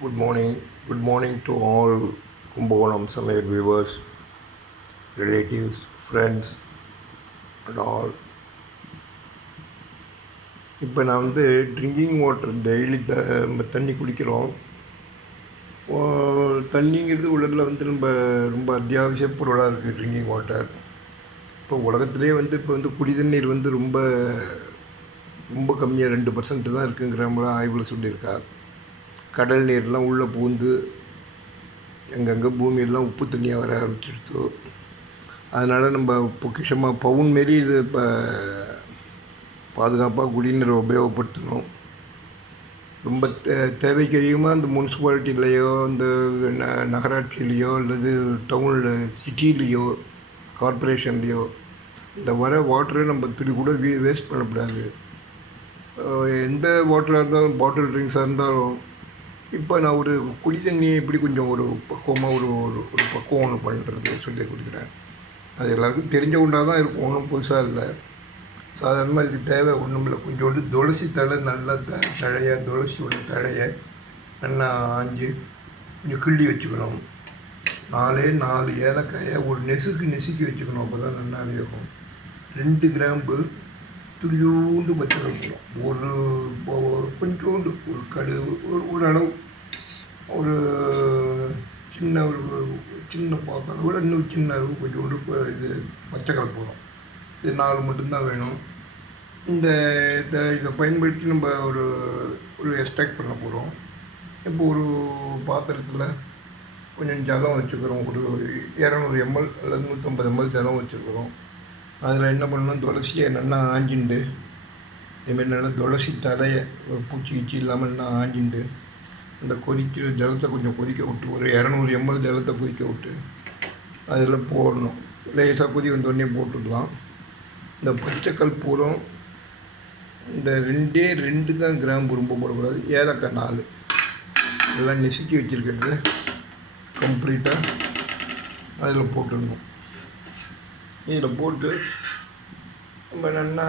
Good morning. Good morning to all Kumbakonam Summit viewers, relatives, friends and all. இப்போ நான் drinking water daily நம்ம தண்ணி குடிக்கிறோம். தண்ணிங்கிறது உலகில் நம்ம ரொம்ப அத்தியாவசிய பொருளாக இருக்குது ட்ரிங்கிங் வாட்டர். இப்போ உலகத்திலே இப்போ குடி தண்ணீர் ரொம்ப ரொம்ப கம்மியாக 2% தான் இருக்குங்கிற மாதிரி ஆய்வில் சொல்லியிருக்கா. கடல் நீர்லாம் உள்ளே பூந்து எங்கெங்கே பூமியெல்லாம் உப்பு தண்ணியாக வர ஆரம்பிச்சிடுத்து. அதனால் நம்ம பொக்கிஷமாக பவுன் மாரி இது இப்போ பாதுகாப்பாக குடிநீரை உபயோகப்படுத்தணும். ரொம்ப தேவைக்கு அதிகமாக இந்த முனிசிபாலிட்டிலேயோ இந்த நகராட்சியிலையோ அல்லது டவுனில் சிட்டிலேயோ கார்பரேஷன்லேயோ இந்த வர வாட்டரை நம்ம துளி கூட வேஸ்ட் பண்ணக்கூடாது. எந்த வாட்டராக இருந்தாலும் பாட்டில் ட்ரிங்க்ஸாக இருந்தாலும் இப்போ நான் ஒரு குடி தண்ணியை எப்படி கொஞ்சம் ஒரு பக்குவமாக ஒரு ஒரு பக்குவம் ஒன்று பண்ணுறது சொல்லி கொடுக்குறேன். அது எல்லாருக்கும் தெரிஞ்ச ஒன்றாக தான் இருக்கும், ஒன்றும் புதுசாக இல்லை. சாதாரணமாக இதுக்கு தேவை ஒன்றும் இல்லை. கொஞ்சோண்டு துளசி தழை நல்லா தழையை துளசியோட தழையை நல்லா ஆஞ்சு கொஞ்சம் கிள்ளி வச்சுக்கணும். 4 ஏலக்காயை ஒரு நெசுக்கி வச்சுக்கணும். அப்போ தான் நல்லா இருக்கும். 2 கிராம்பு துளியோண்டு பச்சை போடும். கொஞ்சோண்டு ஒரு கடுகு ஒரு அளவு ஒரு சின்ன பாத்திரம் விட இன்னும் சின்ன அளவு கொஞ்சோண்டு இது பச்சைக்கல் போடும். இது 4 மட்டும்தான் வேணும். இதை பயன்படுத்தி நம்ம ஒரு எக்ஸ்ட்ராக்ட் பண்ண போகிறோம். இப்போ ஒரு பாத்திரத்தில் கொஞ்சம் ஜலம் வச்சுக்கிறோம். ஒரு 200 ml அல்லது 150 ml ஜலம் வச்சுக்கிறோம். அதில் என்ன பண்ணணும், துளசியை நல்லா ஆஞ்சிண்டு இதுமாரி நல்லா துளசி தலையை பூச்சி கீச்சி இல்லாமல் நல்லா ஆஞ்சிண்டு அந்த கொதிக்கிற ஜலத்தை கொஞ்சம் கொதிக்க விட்டு ஒரு 200 ml ஜலத்தை கொதிக்க விட்டு அதில் போடணும். லேசாக கொதி வந்தோடனே போட்டுக்கலாம். இந்த பச்சைக்கல் பூரம் இந்த 2 தான் கிராம்பு ரொம்ப போடக்கூடாது. ஏலக்காய் 4 எல்லாம் நெசுக்கி வச்சுருக்கிறது கம்ப்ளீட்டாக அதில் போட்டுடணும். இதில் போட்டு நம்ம நல்லா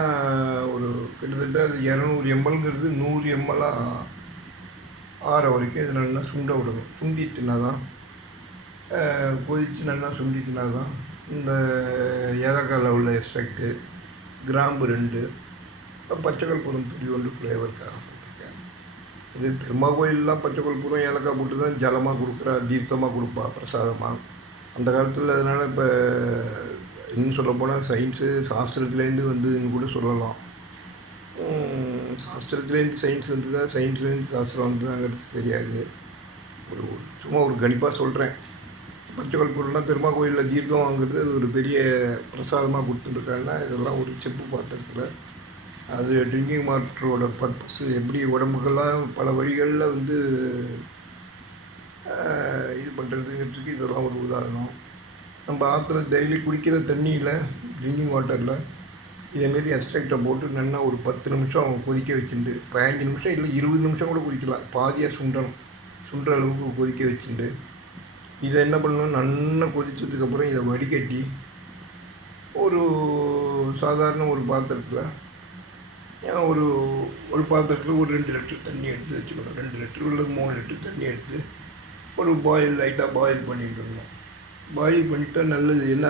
ஒரு கிட்டத்தட்ட அது 200 mlங்கிறது 100 ml ஆற வரைக்கும் இது நல்லா சுண்ட விடணும். சுண்டிட்டுனா தான் கொதித்து நல்லா சுண்டிட்டுனா தான் இந்த ஏலக்காயில் உள்ள எக்ஸ்ட்ராக்டு, கிராம்பு 2, பச்சைக்கல் பூரம் துளி ஃப்ளேவருக்காக போட்டிருக்கேன். இது பெருமா கோயிலெலாம் பச்சைக்கல் பூரம் ஏலக்காய் போட்டு தான் ஜலமாக கொடுக்குறா, தீர்த்தமாக கொடுப்பா பிரசாதமாக அந்த காலத்தில். அதனால் இப்போ இன்னும் சொல்லப்போனால் சயின்ஸு சாஸ்திரத்துலேருந்து வந்ததுன்னு கூட சொல்லலாம். சாஸ்திரத்துலேருந்து சயின்ஸ் வந்துதா, சயின்ஸ்லேருந்து சாஸ்திரம் வந்துதாங்கிறது தெரியாது. சும்மா ஒரு கணிப்பாக சொல்கிறேன். பச்சைக்கல் பொருள்லாம் பெருமா கோயிலில் தீர்த்தம் வாங்குறது அது ஒரு பெரிய பிரசாதமாக கொடுத்துட்டுருக்காங்கன்னா இதெல்லாம் ஒரு செப்பு பாத்திரத்தில் அது ட்ரிங்கிங் வாட்டரோட பர்பஸ் எப்படி உடம்புக்கெல்லாம் பல வழிகளில் இது பண்ணுறதுங்கிறதுக்கு இதெல்லாம் ஒரு உதாரணம். நம்ம ஆற்றுல டெய்லி குடிக்கிற தண்ணியில் ட்ரிங்கிங் வாட்டரில் இதேமாரி எக்ஸ்ட்ராக்டை போட்டு நல்லா ஒரு 10 நிமிஷம் கொதிக்க வச்சுட்டு 15 நிமிஷம் இல்லை 20 நிமிஷம் கூட குடிக்கலாம். பாதியாக சுண்டுற அளவுக்கு கொதிக்க வச்சுட்டு இதை என்ன பண்ணணும், நல்லா கொதித்ததுக்கப்புறம் இதை வடிகட்டி ஒரு சாதாரண ஒரு பாத்திரத்தில் ஒரு பாத்திரத்தில் ஒரு 2 லிட்டர் தண்ணி எடுத்து வச்சுக்கணும். 2 லிட்டர் இல்லை 3 லிட்டர் தண்ணி எடுத்து ஒரு லைட்டாக பாயில் பண்ணிட்டு இருந்தோம். பாயில் பண்ணிட்டா நல்லது. என்ன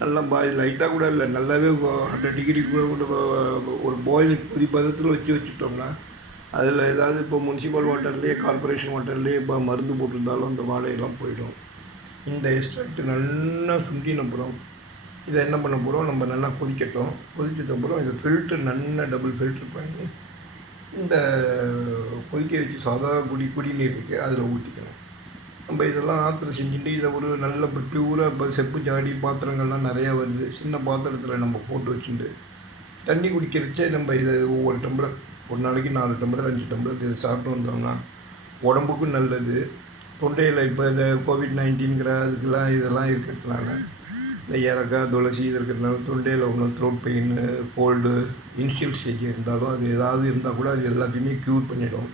நல்லா பாயில் லைட்டாக கூட இல்லை, நல்லாவே 100 டிகிரி கூட ஒரு பாயில் கொதி பதத்தில் வச்சுட்டோம்னா அதில் ஏதாவது இப்போ முனிசிபல் வாட்டர்லேயே கார்பரேஷன் வாட்டர்லேயே இப்போ மருந்து போட்டிருந்தாலும் அந்த வாழையெல்லாம் போயிடும். இந்த எக்ஸ்ட்ராக்ட் நல்லா சுண்டின அப்புறம் இதை என்ன பண்ண போகிறோம், நம்ம நல்லா கொதிக்கட்டும். கொதிச்சதுக்கப்புறம் இதை நல்லா டபுள் ஃபில்ட்ரு பண்ணி இந்த கொதிக்க வச்சு சாதா குடிநீர் இருக்குது அதில் ஊற்றிக்கணும். நம்ம இதெல்லாம் ஆற்றுல செஞ்சுட்டு இதை ஒரு நல்ல பியூராக இப்போ செப்பு ஜாடி பாத்திரங்கள்லாம் நிறையா வருது. சின்ன பாத்திரத்தில் நம்ம போட்டு வச்சுட்டு தண்ணி குடிக்கிறச்சே நம்ம இதை ஒவ்வொரு டம்ளர் ஒரு நாளைக்கு 4 டம்ளர் 5 டம்ளர் இதை சாப்பிட்டு வந்தோம்னா உடம்புக்கும் நல்லது. தொண்டையில் இப்போ இந்த COVID-19ங்கிற அதுக்கெல்லாம் இதெல்லாம் இருக்கிறதுனால இந்த ஏலக்காய் துளசி இது இருக்கிறதுனால தொண்டையில் ஒன்றும் throat pain, cold, initial stage இருந்தாலும் அது ஏதாவது இருந்தால் கூட அது எல்லாத்தையுமே க்யூர் பண்ணிடும்.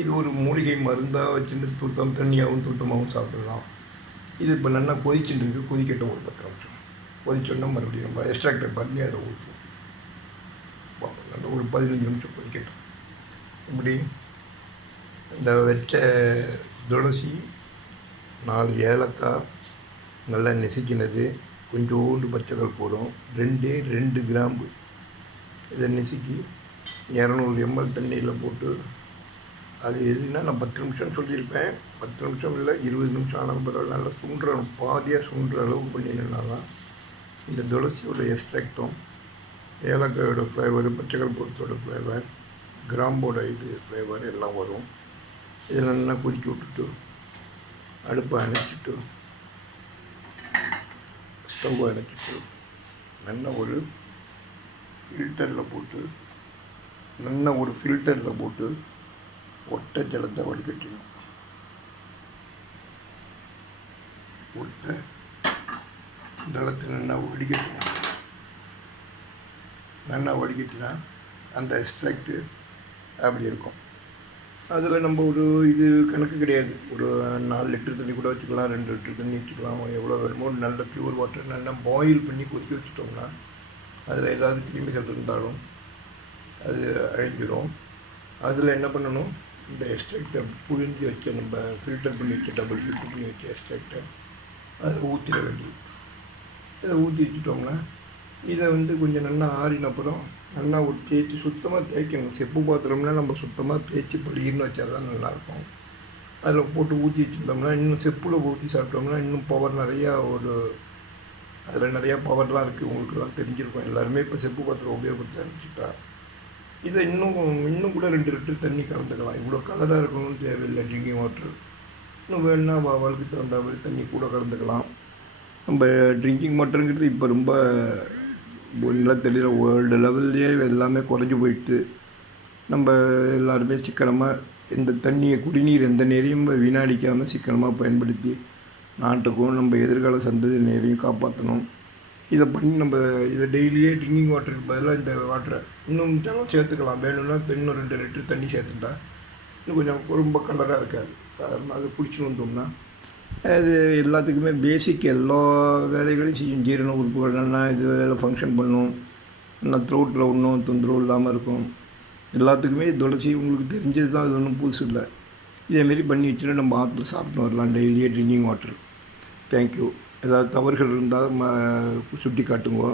இது ஒரு மூலிகை மருந்தாக வச்சுட்டு தண்ணியாகவும் சாப்பிடலாம். இது இப்போ நல்லா கொதிச்சுட்டு கொதிக்கட்டும். ஒரு 10 நிமிஷம் கொதிச்சோன்னா மறுபடியும் நம்ம எக்ஸ்ட்ராக்டை பண்ணி அதை ஊற்றுவோம். நல்லா ஒரு 15 நிமிஷம் கொதிக்கட்டும். இப்படி இந்த வச்ச துளசி 4 ஏலக்காய் நல்லா நெசுக்கினது, கொஞ்சோண்டு பச்சை கற்பூரம், 2 கிராம்பு இதை நெசுக்கி 200 ml தண்ணியில் போட்டு, அது எதுனா நான் 10 நிமிஷம் சொல்லியிருப்பேன், 10 நிமிஷம் இல்லை 20 நிமிஷம் ஆனாலும் பரவாயில்ல, நல்லா சுண்டுறணும், பாதியாக சுண்டுற அளவு பண்ணினா தான் இந்த துளசியோட எக்ஸ்ட்ராக்டும், ஏலக்காயோட ஃப்ளேவர், பச்சை கற்பூரத்தோட ஃப்ளேவர், கிராம்போட ஃப்ளேவர் எல்லாம் வரும். இதில் நல்லா கொதிக்க விட்டுட்டு அடுப்பை அணைச்சிட்டு ஸ்டவ்வை அணைச்சிட்டு நல்லா ஒரு ஃபில்டரில் போட்டு ஒட்டை ஜலத்தை வடிகட்டணும். ஒட்டை ஜலத்தை நல்லா வடிகட்டினா அந்த எக்ஸ்ட்ராக்டு அப்படி இருக்கும். அதில் நம்ம ஒரு இது கணக்கு கிடையாது, ஒரு 4 லிட்டர் தண்ணி கூட வச்சுக்கலாம், 2 லிட்டர் தண்ணி வச்சுக்கலாம், எவ்வளோ வேணுமோ. நல்ல ப்யூர் வாட்டர் நல்லா பாயில் பண்ணி கொதிக்க வச்சுட்டோம்னா அதில் ஏதாவது கிருமிகள் இருந்தாலும் அது அழிஞ்சிடும். அதில் என்ன பண்ணணும், இந்த எக்ஸ்ட்ராக்டை புழிஞ்சு வச்ச நம்ம ஃபில்டர் பண்ணி வச்ச டபுள் ஃபில்டர் பண்ணி வச்ச எக்ஸ்ட்ராக்டை அதில் ஊற்றிட வேண்டியது. இதை ஊற்றி வச்சுட்டோம்னா இதை கொஞ்சம் நல்லா ஆறின அப்புறம் நல்லா ஒரு தேய்ச்சி சுத்தமாக தேய்க்கணும். செப்பு பாத்திரம்னா நம்ம சுத்தமாக தேய்ச்சி பளிர்னு வச்சா தான் நல்லாயிருக்கும். அதில் போட்டு ஊற்றி வச்சுருந்தோம்னா, இன்னும் செப்பில் ஊற்றி சாப்பிட்டோம்னா இன்னும் பவர் நிறையா, அதில் நிறையா பவர்லாம் இருக்குது. உங்களுக்குலாம் தெரிஞ்சிருக்கும். எல்லாருமே இப்போ செப்பு பாத்திரம் உபயோகப்படுத்த ஆரம்பிச்சுட்டா. இதை இன்னும் கூட 2 லிட்டர் தண்ணி கலந்துக்கலாம். இவ்வளோ கலராக இருக்கணும்னு தேவையில்லை. ட்ரிங்கிங் வாட்டர் இன்னும் வேணுன்னா அவளுக்கு தகுந்த மாதிரி தண்ணி கூட கலந்துக்கலாம். நம்ம ட்ரிங்கிங் வாட்டருங்கிறது இப்போ ரொம்ப நிலத்தடியில் வேர்ல்டு லெவல்லையே எல்லாமே குறைஞ்சி போயிட்டு, நம்ம எல்லாருமே சிக்கனமாக இந்த தண்ணியை, குடிநீர் எந்த நேரையும் வீணடிக்காமல் சிக்கனமாக பயன்படுத்தி நாட்டுக்கும் நம்ம எதிர்கால சந்ததி நேரையும் காப்பாற்றணும். இதை பண்ணி நம்ம இதை டெய்லியே ட்ரிங்கிங் வாட்டருக்கு பதிலாக இந்த வாட்டரை இன்னும் ஜலம் சேர்த்துக்கலாம். வேணும்னா இன்னும் 2 லிட்டர் தண்ணி சேர்த்துட்டா இன்னும் கொஞ்சம் ரொம்ப கலராக இருக்காது. அதை குடிச்சுன்னு வந்தோம்னா அது எல்லாத்துக்குமே பேசிக், எல்லா வேலைகளையும் செய்யும். ஜீரண உறுப்புகள் நல்லா இது வேலை ஃபங்க்ஷன் பண்ணும், நல்லா த்ரோட்டில் ஒன்றும் தொந்தரவு இல்லாமல் இருக்கும். எல்லாத்துக்குமே துளசி உங்களுக்கு தெரிஞ்சது தான், அது ஒன்றும் புதுசு இல்லை. இதேமாரி பண்ணி வச்சுட்டு நம்ம ஆற்றுல சாப்பிட்டு வரலாம் டெய்லியே ட்ரிங்கிங் வாட்டர். தேங்க்யூ. ஏதாவது தவறுகள் இருந்தால் சுட்டி காட்டுங்க.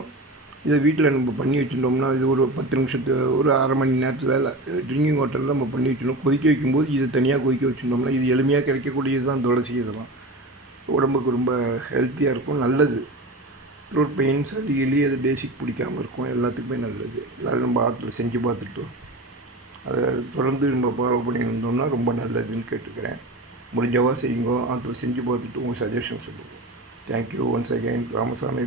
இதை வீட்டில் நம்ம பண்ணி வச்சுட்டோம்னா இது ஒரு 10 நிமிஷத்து, ஒரு அரை மணி நேரத்து வேலை. ட்ரிங்கிங் வாட்டரில் நம்ம பண்ணி வச்சிடணும். கொதிக்க வைக்கும்போது இது தனியாக கொதிக்க வச்சுட்டோம்னா இது எளிமையாக கிடைக்கக்கூடியது தான் துளசி. இதெல்லாம் உடம்புக்கு ரொம்ப ஹெல்த்தியாக இருக்கும், நல்லது. த்ரோட் பெயின், சளி, எலி அது பேசிக் பிடிக்காமல் இருக்கும், எல்லாத்துக்குமே நல்லது. எல்லோரும் நம்ம ஆற்றுல செஞ்சு பார்த்துட்டோம், அதை தொடர்ந்து நம்ம ஃபாலோ பண்ணி இருந்தோம்னா ரொம்ப நல்லதுன்னு கேட்டுக்கிறேன். முடிஞ்சவா செய்யுங்க. ஆற்றுல செஞ்சு பார்த்துட்டு உங்கள் சஜஷன் சொல்லுங்கள். Thank you once again. Ramasamy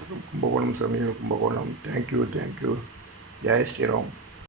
from Kumbakonam, சமையல் கும்பகோணம். தேங்க்யூ. ஜெய் ஸ்ரீராம்.